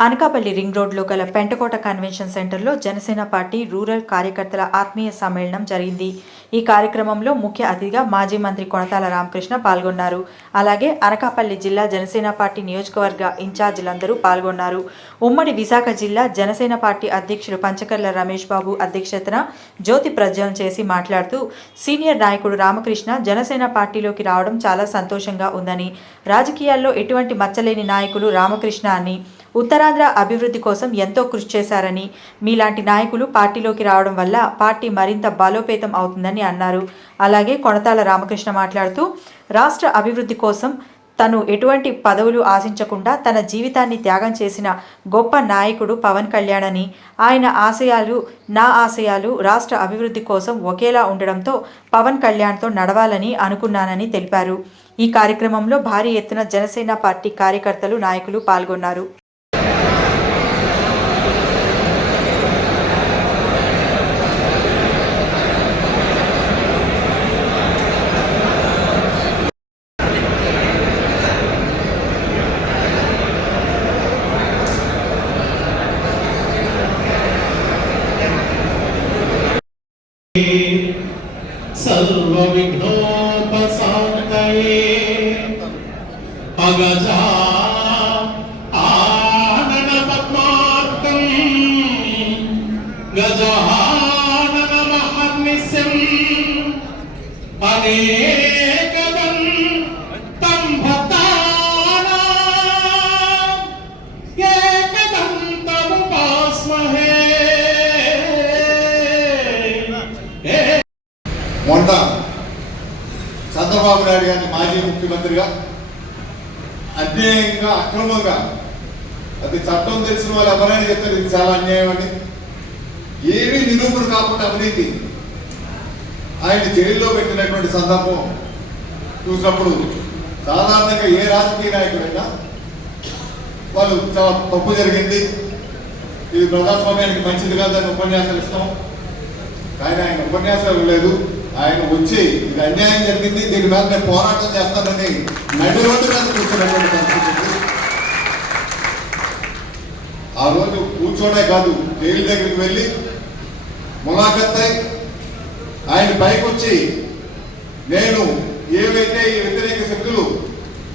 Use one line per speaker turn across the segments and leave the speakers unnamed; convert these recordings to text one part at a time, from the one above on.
Anakapalli ring రోడ్లో గల Pentakota convention సెంటర్లో జనసేన పార్టీ రూరల్ కార్యకర్తల ఆత్మీయ సమ్మేళనం జరిగింది. ఈ కార్యక్రమంలో ముఖ్య అతిథిగా మాజీ మంత్రి కొనతాల రామకృష్ణ పాల్గొన్నారు. అలాగే అనకాపల్లి జిల్లా జనసేన పార్టీ నియోజకవర్గ ఇన్ఛార్జీలందరూ పాల్గొన్నారు. ఉమ్మడి విశాఖ జిల్లా జనసేన పార్టీ అధ్యక్షుడు పంచకర్ల రమేష్ బాబు అధ్యక్షతన జ్యోతి ప్రజ్వలన చేసి మాట్లాడుతూ సీనియర్ నాయకుడు రామకృష్ణ జనసేన పార్టీలోకి రావడం చాలా సంతోషంగా ఉందని రాజకీయాల్లో ఎటువంటి మచ్చలేని నాయకులు రామకృష్ణ అని ఉత్తరాంధ్ర అభివృద్ధి కోసం ఎంతో కృషి చేశారని. మీలాంటి నాయకులు పార్టీలోకి రావడం వల్ల పార్టీ మరింత బలోపేతం అవుతుందని అన్నారు. అలాగే కొణతాల రామకృష్ణ మాట్లాడుతూ రాష్ట్ర అభివృద్ధి కోసం తను ఎటువంటి పదవులు ఆశించకుండా తన జీవితాన్ని త్యాగం చేసిన గొప్ప నాయకుడు పవన్ కళ్యాణ్ అని. ఆయన ఆశయాలు నా ఆశయాలు రాష్ట్ర అభివృద్ధి కోసం ఒకేలా ఉండడంతో పవన్ కళ్యాణ్తో నడవాలని అనుకున్నానని తెలిపారు. ఈ కార్యక్రమంలో భారీ ఎత్తున జనసేన పార్టీ కార్యకర్తలు నాయకులు పాల్గొన్నారు.
सर्वविघ्नोपशान्तये अगजा
गजहाननमहर्निशम् अने ముఖ్యమంత్రిగా? అన్యాయంగా అక్రమంగా? అది చట్టం తెలిసిన వాళ్ళు ఎవరైనా చెప్తారు ఇది చాలా అన్యాయం అని ఏమీ నిరూపణ కాకుండా అవినీతి. ఆయన జైల్లో పెట్టినటువంటి సందర్భం చూసినప్పుడు సాధారణంగా ఏ రాజకీయ నాయకుడైనా వాళ్ళు చాలా తప్పు జరిగింది. ఇది ప్రజాస్వామ్యానికి మంచిది కాదని ఉపన్యాసాలు ఇస్తాం. కానీ ఆయన ఉపన్యాసాలు లేదు ఆయన వచ్చి ఇది అన్యాయం జరిగింది దీని మీద నేను పోరాటం చేస్తానని నడి రోడ్డు మీద కూర్చున్నటువంటి పరిస్థితి ఆ రోజు కూర్చోడే కాదు జైలు దగ్గరికి వెళ్ళి ములాఖత్తై ఆయన పైకి వచ్చి నేను ఏవైతే ఈ వ్యతిరేక శక్తులు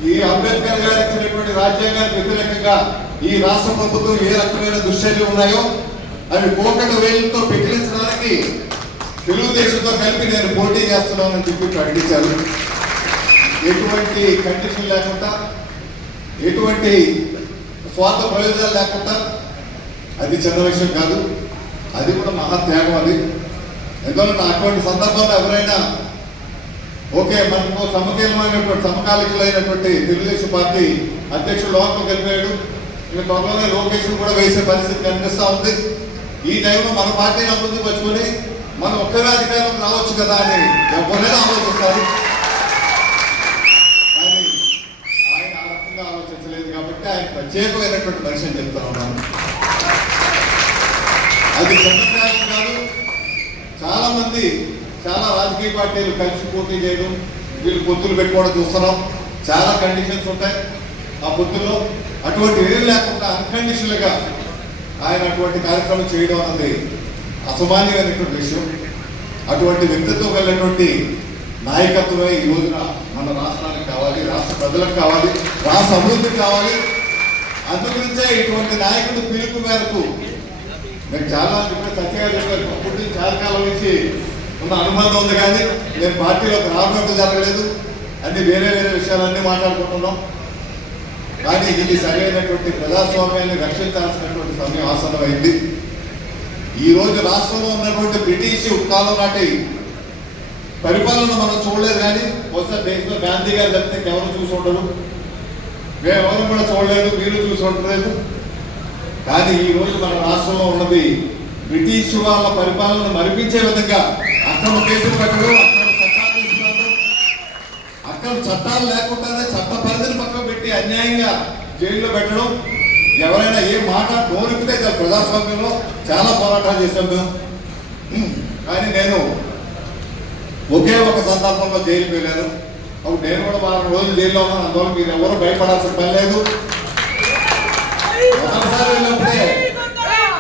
ఈ అంబేద్కర్ గారు ఇచ్చినటువంటి రాజ్యాంగానికి వ్యతిరేకంగా ఈ రాష్ట్ర ప్రభుత్వం ఏ రకమైన దుశ్చర్యలు ఉన్నాయో అవి పోకట వేలతో పెకిలించడానికి తెలుగుదేశంతో కలిపి నేను పోటీ చేస్తున్నానని చెప్పి ప్రకటించారు ఎటువంటి కండిషన్ లేకుండా ఎటువంటి స్వార్థ ప్రయోజనాలు లేకుండా అది చిన్న విషయం కాదు. అది కూడా మహా త్యాగం అది. ఎందుకంటే అటువంటి సందర్భంలో ఎవరైనా ఓకే మనకు సమకీలమైనటువంటి సమకాలికులైనటువంటి తెలుగుదేశం పార్టీ అధ్యక్షుడు లోపల కలిపాడు ఇక త్వరలోనే లోకేష్ కూడా వేసే పరిస్థితి కనిపిస్తూ ఉంది. ఈ టైంలో మన పార్టీని అభివృద్ధి పరుచుకొని మనం ఒకే అధికారం రావచ్చు కదా అని ఎవరైనా ఆలోచిస్తారు. కానీ ఆయన ఆ రకంగా ఆలోచించలేదు కాబట్టి ఆయన ప్రత్యేకమైనటువంటి మనిషి అని చెప్తా ఉన్నాను. అది చిన్న ప్రయాసం కాదు చాలా మంది చాలా రాజకీయ పార్టీలు కలిసి పోటీ చేయడం వీళ్ళు పొత్తులు పెట్టుకోవడం చూస్తున్నాం. చాలా కండిషన్స్ ఉంటాయి. ఆ పొత్తుల్లో అటువంటి ఏం లేకుండా అన్కండిషనల్గా ఆయన అటువంటి కార్యక్రమం చేయడం అన్నది అసమాన్యమైనటువంటి విషయం అటువంటి వ్యక్తిత్వం కలిగినటువంటి నాయకత్వమే ఈ రోజున మన రాష్ట్రానికి కావాలి రాష్ట్ర ప్రజలకు కావాలి రాష్ట్ర అభివృద్ధికి కావాలి. అందుగురించే ఇటువంటి నాయకుడు పిలుపు మేరకు నేను చాలా చెప్పాను సత్యగా చెప్పారు. అప్పటి నుంచి చాలా కాలం నుంచి ఉన్న అనుబంధం ఉంది కానీ నేను పార్టీలోకి రావడం జరగలేదు. అన్ని వేరే వేరే విషయాలన్నీ మాట్లాడుకుంటున్నాం. కానీ ఇది సరైనటువంటి ప్రజాస్వామ్యాన్ని రక్షించాల్సినటువంటి సమయం ఆసన్నమైంది. ఈ రోజు రాష్ట్రంలో ఉన్నటువంటి బ్రిటిష్ కాలం నాటి పరిపాలన మనం చూడలేదు కానీ బహుశా దేశంలో గాంధీ గారు చెప్తే ఎవరు చూసి ఉండరు. మేమెవరు కూడా చూడలేదు మీరు చూసి ఉండలేదు. కానీ ఈ రోజు మన రాష్ట్రంలో ఉన్నది బ్రిటిష్ వాళ్ళ పరిపాలన మరిపించే విధంగా అక్రమ కేసులు పెట్టడం అక్కడ చట్టాలు అక్రమ చట్టాలు లేకుండానే చట్ట పరిధిని పక్కన పెట్టి అన్యాయంగా జైల్లో పెట్టడం ఎవరైనా ఏ మాట నోరిపితే చాలా ప్రజాస్వామ్యంలో చాలా పోరాటాలు చేశాం మేము. కానీ నేను ఒకే ఒక సందర్భంలో జైలు వెళ్ళాను. అప్పుడు నేను కూడా వారం రోజులు జైల్లో ఉన్నాను. అందువల్ల మీరు ఎవరు భయపడాల్సిన పని లేదు. మొదటిసారి వెళ్ళినప్పుడే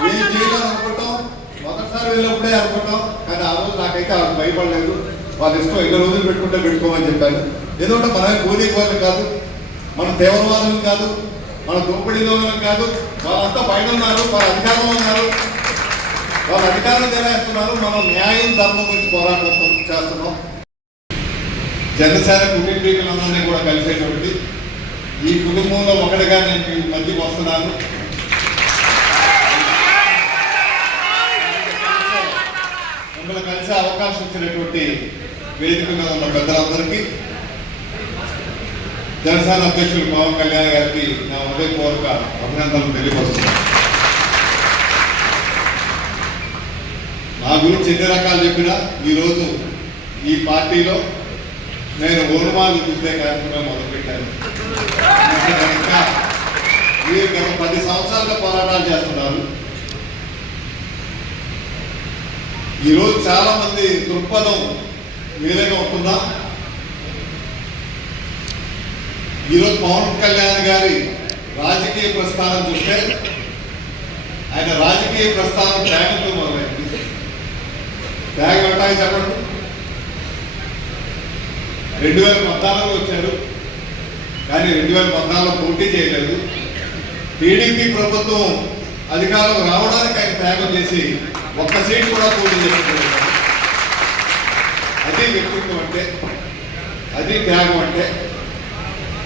ఏ జైలు అనుకుంటాం? మొదటిసారి వెళ్ళినప్పుడే అనుకుంటాం. కానీ ఆ రోజు నాకైతే భయపడలేదు. వాళ్ళ ఇష్టం ఎన్ని రోజులు పెట్టుకుంటే పెట్టుకోమని చెప్పాను ఎందుకంటే మనమే కూలీ కాదు. మన తీవ్రవాదులు కాదు. మన దోపిడీలో కాదు. వాళ్ళంతా బయట ఉన్నారు వాళ్ళ అధికారంలో ఉన్నారు. వాళ్ళ అధికారం తెలియస్తున్నారు మనం న్యాయం ధర్మం గురించి పోరాటం చేస్తున్నాం. జనసేన కుటుంబీకులందరినీ కూడా కలిసేటువంటి ఈ కుటుంబంలో ఒకటిగా నేను మీ మధ్యకి వస్తున్నాను. మిమ్మల్ని కలిసే అవకాశం ఇచ్చినటువంటి వేదిక మీద ఉన్న పెద్దలందరికీ జనసేన అధ్యక్షులు పవన్ కళ్యాణ్ గారికి నా హృదయపూర్వక అభినందనలు తెలియపరుస్తున్నాను. నా గురించి ఎన్ని రకాలు చెప్పినా ఈరోజు ఈ పార్టీలో నేను ఓనుమాలు చూసే కార్యక్రమం మొదలుపెట్టాను. ఇంకా మీరు గత పది సంవత్సరాలుగా పోరాటాలు చేస్తున్నారు. ఈరోజు చాలామంది దృక్పథం వేరేగా ఉంటుందా? ఈరోజు పవన్ కళ్యాణ్ గారి రాజకీయ ప్రస్థానం చూస్తే ఆయన రాజకీయ ప్రస్థానం త్యాగంతో మొదలైంది. త్యాగం ఉంటాయి చెప్పండి. రెండు వేల పద్నాలుగులో వచ్చారు. కానీ రెండు వేల పద్నాలుగులో పోటీ చేయలేదు. టీడీపీ ప్రభుత్వం అధికారం రావడానికి ఆయన త్యాగం చేసి ఒక్క సీట్ కూడా పోటీ చేయలేదు. అదే వ్యక్తిత్వం అంటే అది త్యాగం అంటే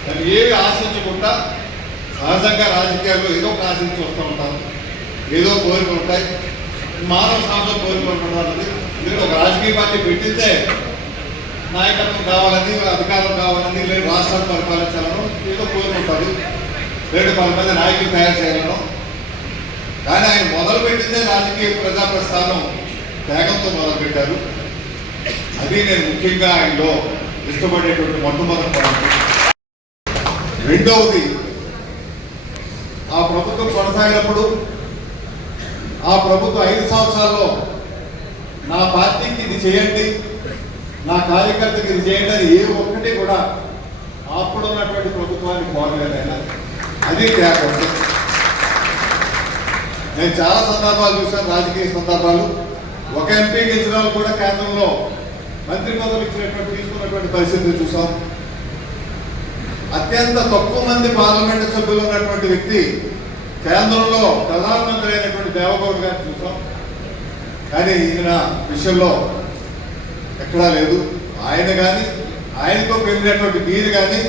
అది ఏవి ఆశించకుండా సహజంగా రాజకీయాల్లో ఏదో ఒక ఆశించి వస్తూ ఉంటారు ఏదో కోరికలు ఉంటాయి. మానవ సమాజం కోరికలు ఉండాలని మీరు ఒక రాజకీయ పార్టీ పెట్టితే నాయకత్వం కావాలని అధికారం కావాలని లేదు రాష్ట్రాన్ని పరిపాలించాలను ఏదో కోరుకుంటారు లేదు పది నాయకులు తయారు చేయాలను. కానీ ఆయన మొదలు పెట్టిందే రాజకీయ ప్రజా ప్రస్థానం త్యాగంతో మొదలుపెట్టారు అది నేను ముఖ్యంగా ఆయనలో ఇష్టపడేటువంటి మొట్టమొదటి పాయింట్. రెండవది ఆ ప్రభుత్వం కొనసాగినప్పుడు ఆ ప్రభుత్వం ఐదు సంవత్సరాల్లో నా పార్టీకి ఇది చేయండి నా కార్యకర్తకి ఇది చేయండి అని ఏ ఒక్కటి కూడా అప్పుడు ఉన్నటువంటి ప్రభుత్వాన్ని కోరలేదు అది త్యాగం నేను చాలా సందర్భాలు చూశాను రాజకీయ సందర్భాలు. ఒక ఎంపీ గెలిచిన కూడా కేంద్రంలో మంత్రి పదవులు ఇచ్చినటువంటి తీసుకున్నటువంటి పరిస్థితిని చూసాం అత్యంత తక్కువ మంది పార్లమెంటు సభ్యులు ఉన్నటువంటి వ్యక్తి కేంద్రంలో ప్రధానమంత్రి అయినటువంటి దేవగౌడ్ గారిని చూసాం. కానీ ఈయన విషయంలో ఎక్కడా లేదు. ఆయన కానీ ఆయనతో పెరిగినటువంటి మీరు కానీ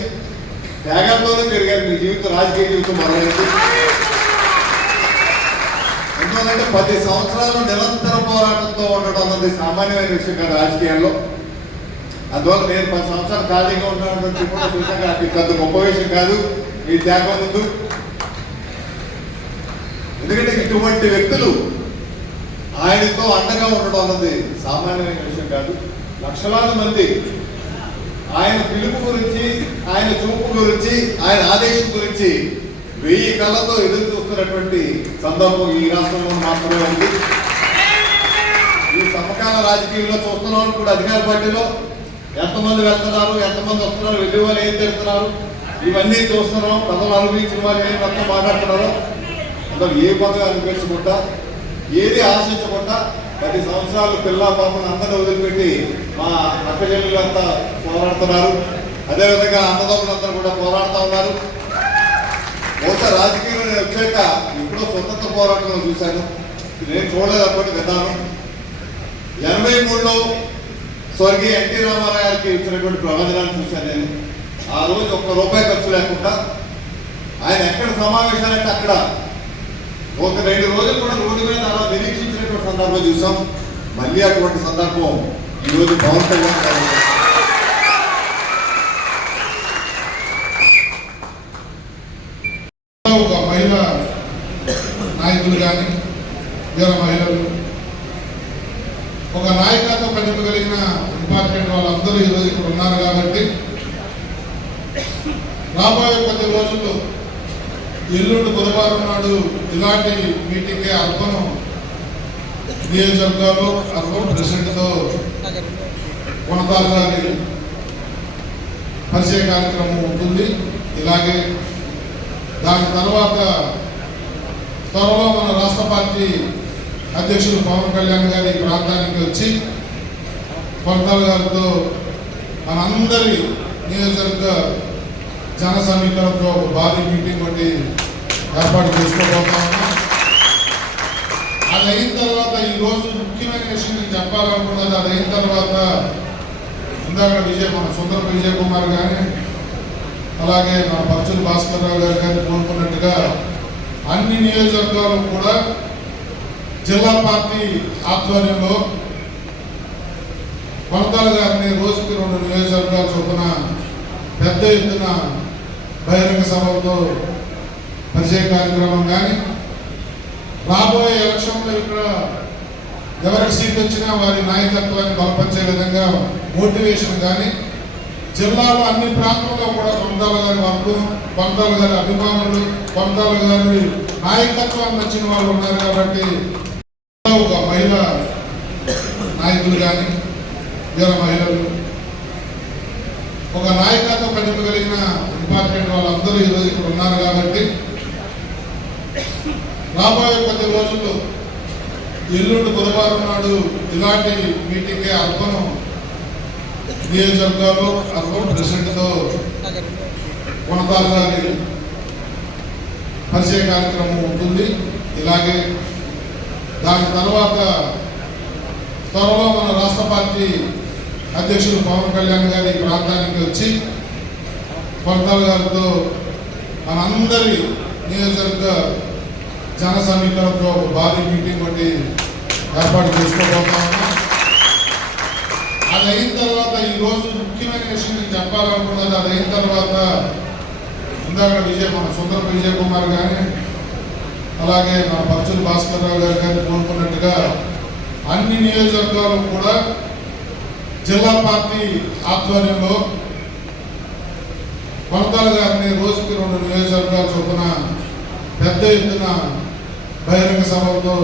త్యాగంతోనే పెరిగారు మీ జీవితం రాజకీయ జీవితం మొదలైంది ఎందుకంటే పది సంవత్సరాలు నిరంతర పోరాటంతో ఉండడం అన్నది సామాన్యమైన విషయం కాదు రాజకీయాల్లో. అందువల్ల నేను పది సంవత్సరాలు ఖాళీగా ఉన్నటువంటి కూడా చూసాక నాకు పెద్ద గొప్ప విషయం కాదు. మీ త్యాగం ముందు. ఎందుకంటే ఇటువంటి వ్యక్తులు ఆయనతో అండగా ఉండడం అన్నది సామాన్యమైన విషయం కాదు. లక్షలాది మంది ఆయన పిలుపు గురించి ఆయన చూపు గురించి ఆయన ఆదేశం గురించి వెయ్యి కళ్ళతో ఎదురు చూస్తున్నటువంటి సందర్భం ఈ రాష్ట్రంలో మాత్రమే ఉంది. ఈ సమకాల రాజకీయంలో చూస్తున్నాం ఇప్పుడు అధికార పార్టీలో. ఎంతమంది వెళ్తున్నారు ఎంతమంది వస్తున్నారు వెళ్ళే వాళ్ళు ఏం తెలుస్తున్నారు ఇవన్నీ చూస్తున్నాం. ప్రజలు అనుభవించిన వాళ్ళు ఏం మొత్తం మాట్లాడుతున్నారు. అందరూ ఏ పదవి అనిపించకుండా ఏది ఆశించకుండా పది సంవత్సరాలు పిల్ల పాపను అందరిని వదిలిపెట్టి మా అక్క చెల్లెలంతా పోరాడుతున్నారు. అదేవిధంగా అన్నదమ్ములందరూ కూడా పోరాడుతూ ఉన్నారు. బహుశా రాజకీయంలో వచ్చాక ఎప్పుడో స్వతంత్ర పోరాటంలో చూశాను. నేను చూడలేదు అప్పటి విధానం. స్వర్గీయ ఎన్టీ రామారావు గారికి ఇచ్చినటువంటి ప్రవచనాన్ని చూశాను నేను. ఆ రోజు ఒక్క రూపాయి ఖర్చు లేకుండా ఆయన ఎక్కడ సమావేశాలంటే అక్కడ. ఒక రెండు రోజులు కూడా రోడ్డు మీద అలా నిరీక్షించినటువంటి సందర్భం చూసాం. మళ్ళీ అటువంటి సందర్భం ఈరోజు పవన్ కళ్యాణ్ గారు
ఒక మహిళ నాయకులు కానీ వేరే మహిళలు ఒక నాయకత్వ ప్రతిభ కలిగిన డిపార్ట్మెంట్ వాళ్ళందరూ ఈరోజు ఇక్కడ ఉన్నారు కాబట్టి రాబోయే కొద్ది రోజుల్లో ఎల్లుండి బుధవారం నాడు ఇలాంటి మీటింగ్ అర్థం నియోజకవర్గంలో అర్బన్ ప్రెసిడెంట్తో కొనసాగు గారి పరిచయ కార్యక్రమం ఉంటుంది. ఇలాగే దాని తర్వాత త్వరలో మన రాష్ట్ర పార్టీ అధ్యక్షులు పవన్ కళ్యాణ్ గారి ఈ ప్రాంతానికి వచ్చి కొనతాల గారితో మనందరి నియోజకవర్గ జన సమీకరణతో ఒక భారీ మీటింగ్ ఒకటి ఏర్పాటు చేసుకోబోతా ఉన్నాం. అది అయిన తర్వాత ఈ రోజు ముఖ్యమైన విషయం నేను చెప్పాలనుకున్నది అది అయిన తర్వాత ఇందాక విజయ మన సుందర విజయ్ కుమార్ కానీ అలాగే మన పచ్చుల భాస్కర్ రావు గారు కానీ కోరుకున్నట్టుగా అన్ని నియోజకవర్గాలు కూడా జిల్లా పార్టీ ఆధ్వర్యంలో కొనతాల గారిని రోజుకి రెండు నియోజకవర్గాల చొప్పున పెద్ద ఎత్తున బహిరంగ సభలతో పరిచయ కార్యక్రమం కానీ రాబోయే ఎలక్షన్లో ఇక్కడ ఎవరికి సీట్ వచ్చినా వారి నాయకత్వాన్ని బలపరిచే విధంగా మోటివేషన్ కానీ జిల్లాలో అన్ని ప్రాంతాల్లో కూడా కొంతాల గారి వర్గం కొంతాల గారి అభిమానులు కొంతాల గారి నాయకత్వాన్ని నచ్చిన వాళ్ళు ఉన్నారు కాబట్టి ఒక మహిళా నాయకులు కానీ ఇతర మహిళలు ఒక నాయకత్వ ప్రతిభ కలిగిన ఇంపార్టెంట్ వాళ్ళందరూ ఈరోజు ఇక్కడ ఉన్నారు కాబట్టి రాబోయే కొద్ది రోజుల్లో ఎల్లుండి బుధవారం నాడు ఇలాంటి మీటింగే అర్పణం నియోజకవర్గాలు అర్పణ ప్రెసిడెంట్తో కొనతాల గారి పరిచయ కార్యక్రమం ఉంటుంది. ఇలాగే దాని తర్వాత త్వరలో మన రాష్ట్ర పార్టీ అధ్యక్షులు పవన్ కళ్యాణ్ గారి ఈ ప్రాంతానికి వచ్చి కొనతాల గారితో మనందరి నియోజకవర్గ జన సమీకరణతో ఒక భారీ మీటింగ్ ఒకటి ఏర్పాటు చేసుకోబోతా ఉన్నాం. అది అయిన తర్వాత ఈ రోజు ముఖ్యమైన విషయం నేను చెప్పాలనుకున్నది అది అయిన తర్వాత ఇందాక విజయ మన సుందర విజయ్ కుమార్ కానీ అలాగే మన పచ్చుల భాస్కర్ రావు గారు కానీ కోరుకున్నట్టుగా అన్ని నియోజకవర్గాలు కూడా జిల్లా పార్టీ ఆధ్వర్యంలో కొనతాల గారిని రోజుకి రెండు నియోజకవర్గాల చొప్పున పెద్ద ఎత్తున బహిరంగ సభలతో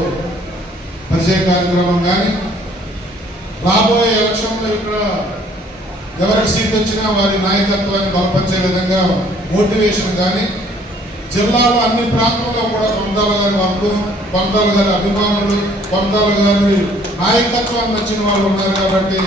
పరిచయ కార్యక్రమం కానీ రాబోయే ఎలక్షన్లో ఇక్కడ ఎవరికి సీట్ వచ్చినా వారి నాయకత్వాన్ని బలపరిచే విధంగా మోటివేషన్ కానీ జిల్లాలో అన్ని ప్రాంతాల్లో కూడా కొంతాల గారి వర్గం కొంతాల గారి అభిమానులు కొంతాల గారి నాయకత్వాన్ని నచ్చిన వాళ్ళు ఉన్నారు కాబట్టి